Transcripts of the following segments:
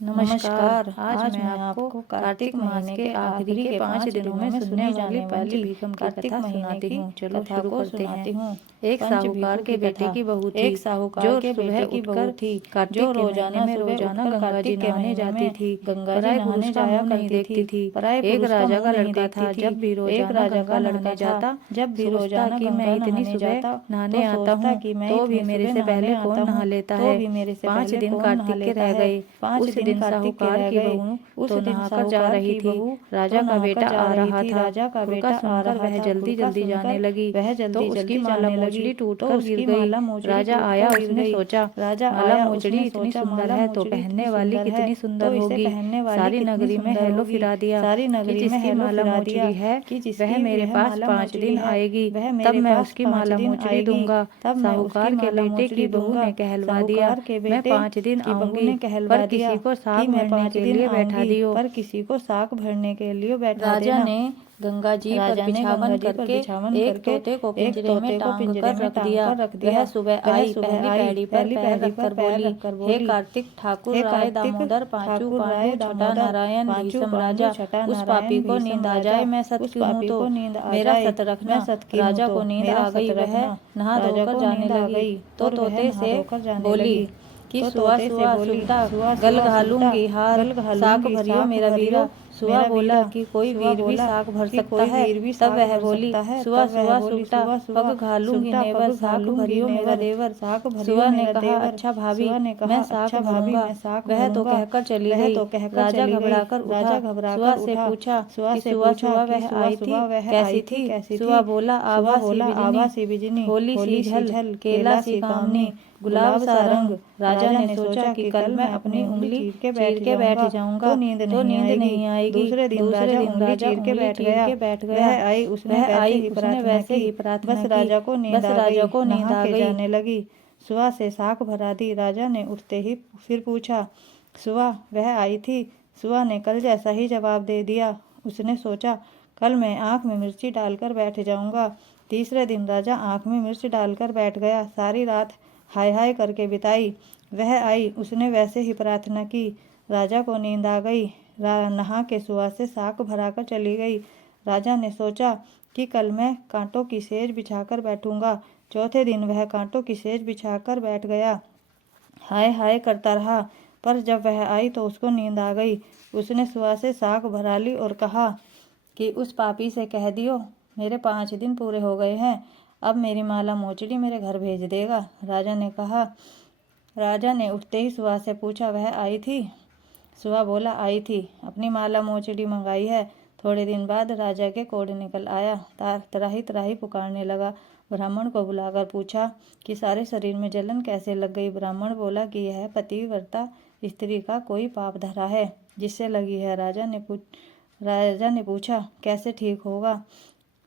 नमस्कार। आज मैं आपको कार्तिक महीने के आखिरी के 5 दिनों में सुनने जाने वाली भीखम की कथा सुनाती हूँ। चलो शुरू करते हैं। एक साहूकार के बेटे की बहू थी, जो सुबह उठकर कार्तिक के महीने में रोजाना गंगा जी नहाने जाती थी। पराये पुरुष का मुंह नहीं देखती थी। एक राजा का लड़का था, जब भी रोजाना गंगा नहाने जाता, सोचता कि मैं इतनी सुबह नहाने आता हूँ तो भी मेरे से पहले कौन नहा लेता है। 5 दिन कार्तिक के रह गए। उस दिन साहूकार की बहू तो नहाकर जा रही थी। राजा का बेटा आ रहा था। हुक्का सुनकर वह जल्दी जल्दी जाने लगी, तो उसकी माला मोचड़ी टूटकर गिर गई। राजा आया, उसने सोचा माला मोचड़ी इतनी सुंदर है तो पहनने वाली कितनी सुंदर होगी। सारी नगरी में हेलो फिरा दिया कि जिसकी माला मोचड़ी है वह मेरे पास 5 दिन आएगी, तब मैं उसकी माला मोचड़ी दूंगा। साहूकार के बेटे की बहू ने कहलवा दिया, मैं 5 दिन आऊंगी, पर किसी को साग भरने के लिए बैठा दियो। राजा ने गंगा जी पर बिछावन करके एक तोते को पिंजरे में टांग कर रख दिया। वह सुबह आई, पहली पैड़ी पर पैर रखकर बोली, हे कार्तिक ठाकुर राय दामोदर पांचू पांडु छठा नारायण भीषम राजा, उस पापी को नींद आ जाए मैं सत क्यों हूँ तो मेरा सत रखना। राजा को नींद आ गई, वह नहा धोकर जाने लगी तो तोते से बोली कि सुआ सुआ सुबता गल घालूंगी हार, साक भरियो मेरा वीरो। सुआ बोला कि कोई वीर भी साक भर सकता है। तब वह बोली, सुआ सुआ सुबता पग घालूंगी नेवर, साक भरियो मेरा देवर। सुआ ने कहा, अच्छा भाभी, मैं साक भरूंगा। वह तो कहकर चली गई। राजा घबराकर उठा, सुआ से पूछा कि सुआ सुआ वह आई थी कैसी थी। सुआ बोला, आभा सी बिजनी, होली सी झल, केला सी कामनी, गुलाब सा रंग। राजा ने सोचा कि कल मैं अपनी उंगली चीर के बैठ जाऊंगा तो नींद नहीं आएगी। दूसरे दिन राजा उंगली चीर के बैठ गया। वह आई, उसने वैसे ही प्रार्थना की। बस राजा को नींद आ गई, जाने लगी। सुआ से साक भरा दी। राजा ने उठते ही फिर पूछा, सुआ वह आई थी। सुआ ने कल जैसा ही जवाब दे दिया। उसने सोचा, कल मैं आँख में मिर्ची डालकर बैठ जाऊंगा। तीसरे दिन राजा आँख में मिर्च डालकर बैठ गया। सारी रात हाय हाय करके बिताई। वह आई, उसने वैसे ही प्रार्थना की। राजा को नींद आ गई। नहा के सुआ से साक भराकर चली गई। राजा ने सोचा कि कल मैं कांटों की सेज बिछाकर बैठूंगा। चौथे दिन वह कांटों की सेज बिछाकर बैठ गया। हाय हाय करता रहा, पर जब वह आई तो उसको नींद आ गई। उसने सुआ से साक भरा ली और कहा कि उस पापी से कह दियो मेरे 5 दिन पूरे हो गए हैं, अब मेरी माला मोचड़ी मेरे घर भेज देगा। राजा ने उठते ही सुआ से पूछा, वह आई थी। सुआ बोला, आई थी, अपनी माला मोचड़ी मंगाई है। थोड़े दिन बाद राजा के कोढ़ निकल आया। त्राही त्राही पुकारने लगा। ब्राह्मण को बुलाकर पूछा कि सारे शरीर में जलन कैसे लग गई। ब्राह्मण बोला कि यह पतिव्रता स्त्री का कोई पाप धरा है जिससे लगी है। राजा ने पूछा, कैसे ठीक होगा।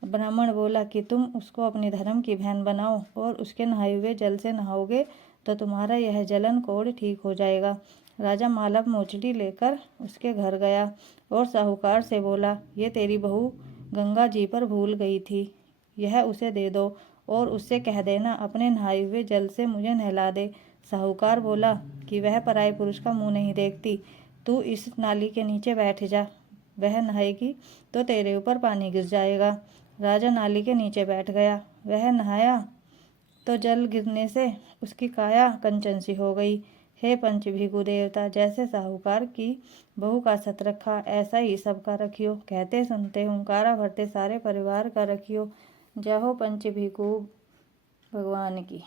ब्राह्मण बोला कि तुम उसको अपनी धर्म की बहन बनाओ और उसके नहाए हुए जल से नहाओगे तो तुम्हारा यह जलन कोढ़ ठीक हो जाएगा। राजा माला मोचड़ी लेकर उसके घर गया और साहूकार से बोला, ये तेरी बहू गंगा जी पर भूल गई थी, यह उसे दे दो और उससे कह देना अपने नहाए हुए जल से मुझे नहला दे। साहूकार बोला कि वह पराये पुरुष का मुंह नहीं देखती, तू इस नाली के नीचे बैठ जा, वह नहाएगी तो तेरे ऊपर पानी गिर जाएगा। राजा नाली के नीचे बैठ गया। वह नहाया तो जल गिरने से उसकी काया कंचन सी हो गई। हे पंच भिखु देवता, जैसे साहूकार की बहू का सत रखा ऐसा ही सबका रखियो। कहते सुनते हुंकारा भरते सारे परिवार का रखियो। जय हो पंच भिखु भगवान की।